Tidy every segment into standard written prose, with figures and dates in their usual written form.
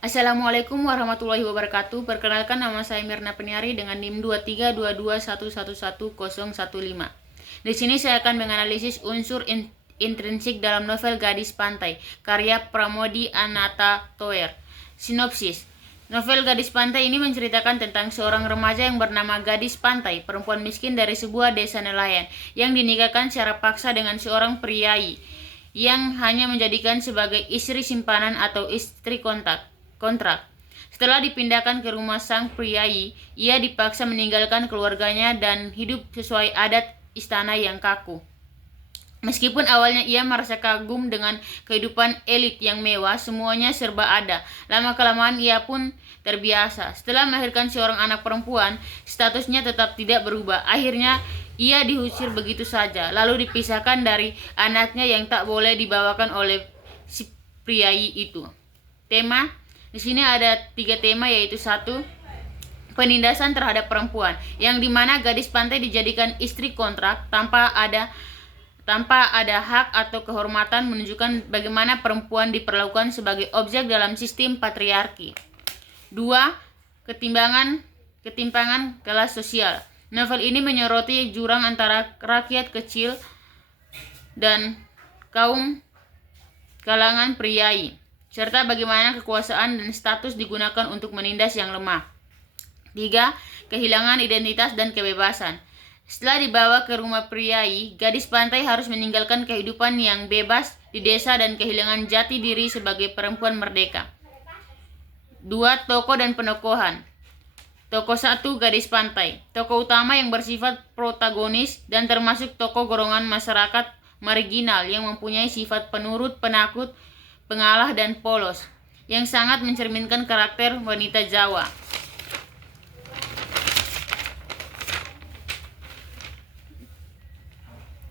Assalamualaikum warahmatullahi wabarakatuh. Perkenalkan, nama saya Mirna Peniari dengan NIM 23221111015. Di sini saya akan menganalisis unsur intrinsik dalam novel Gadis Pantai, karya Pramodi Ananta Toer. Sinopsis. Novel Gadis Pantai ini menceritakan tentang seorang remaja yang bernama Gadis Pantai, perempuan miskin dari sebuah desa nelayan, yang dinikahkan secara paksa dengan seorang priai yang hanya menjadikan sebagai istri simpanan atau istri kontrak. Setelah dipindahkan ke rumah sang priai, ia dipaksa meninggalkan keluarganya dan hidup sesuai adat istana yang kaku. Meskipun awalnya ia merasa kagum dengan kehidupan elit yang mewah, semuanya serba ada. Lama-kelamaan ia pun terbiasa. Setelah melahirkan seorang anak perempuan, statusnya tetap tidak berubah. Akhirnya ia diusir begitu saja, lalu dipisahkan dari anaknya yang tak boleh dibawakan oleh si priai itu. Tema di sini ada 3 tema, yaitu 1. Penindasan terhadap perempuan, yang dimana gadis pantai dijadikan istri kontrak tanpa ada hak atau kehormatan, menunjukkan bagaimana perempuan diperlakukan sebagai objek dalam sistem patriarki. 2. Ketimpangan kelas sosial. Novel ini menyoroti jurang antara rakyat kecil dan kalangan priai, serta bagaimana kekuasaan dan status digunakan untuk menindas yang lemah. 3. Kehilangan identitas dan kebebasan. Setelah dibawa ke rumah priai, gadis pantai harus meninggalkan kehidupan yang bebas di desa dan kehilangan jati diri sebagai perempuan merdeka. 2. Tokoh dan penokohan. Tokoh 1. Gadis pantai. Tokoh utama yang bersifat protagonis dan termasuk tokoh golongan masyarakat marginal yang mempunyai sifat penurut, penakut, pengalah, dan polos, yang sangat mencerminkan karakter wanita Jawa.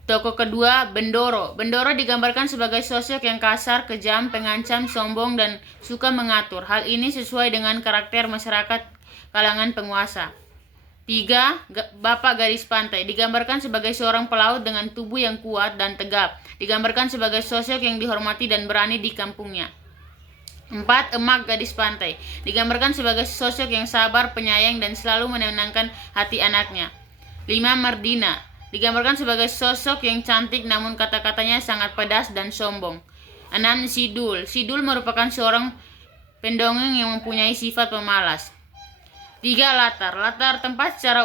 Tokoh kedua, Bendoro. Bendoro digambarkan sebagai sosok yang kasar, kejam, pengancam, sombong, dan suka mengatur. Hal ini sesuai dengan karakter masyarakat kalangan penguasa. 3. Bapak Gadis Pantai. Digambarkan sebagai seorang pelaut dengan tubuh yang kuat dan tegap. Digambarkan sebagai sosok yang dihormati dan berani di kampungnya. 4. Emak Gadis Pantai. Digambarkan sebagai sosok yang sabar, penyayang, dan selalu menenangkan hati anaknya. 5. Merdina. Digambarkan sebagai sosok yang cantik namun kata-katanya sangat pedas dan sombong. 6. Sidul. Sidul merupakan seorang pendongeng yang mempunyai sifat pemalas. 3. Latar tempat secara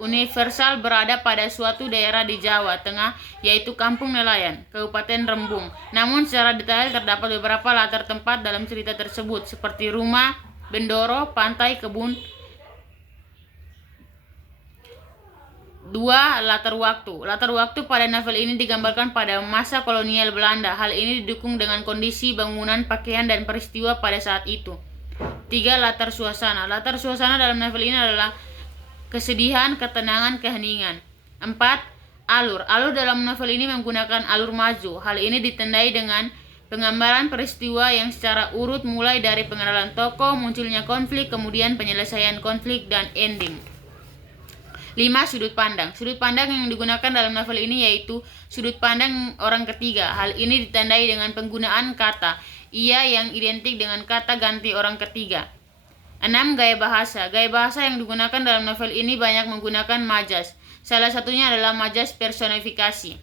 universal berada pada suatu daerah di Jawa Tengah, yaitu Kampung Nelayan, Kabupaten Rembung. Namun secara detail terdapat beberapa latar tempat dalam cerita tersebut, seperti rumah, Bendoro, pantai, kebun. 2. Latar waktu pada novel ini digambarkan pada masa kolonial Belanda. Hal ini didukung dengan kondisi bangunan, pakaian, dan peristiwa pada saat itu. 3. Latar suasana dalam novel ini adalah kesedihan, ketenangan, keheningan. 4. Alur dalam novel ini menggunakan alur maju. Hal ini ditandai dengan penggambaran peristiwa yang secara urut, mulai dari pengenalan tokoh, munculnya konflik, kemudian penyelesaian konflik, dan ending. 5. Sudut pandang yang digunakan dalam novel ini yaitu sudut pandang orang ketiga. Hal ini ditandai dengan penggunaan kata ia yang identik dengan kata ganti orang ketiga. 6. Gaya bahasa yang digunakan dalam novel ini banyak menggunakan majas. Salah satunya adalah majas personifikasi.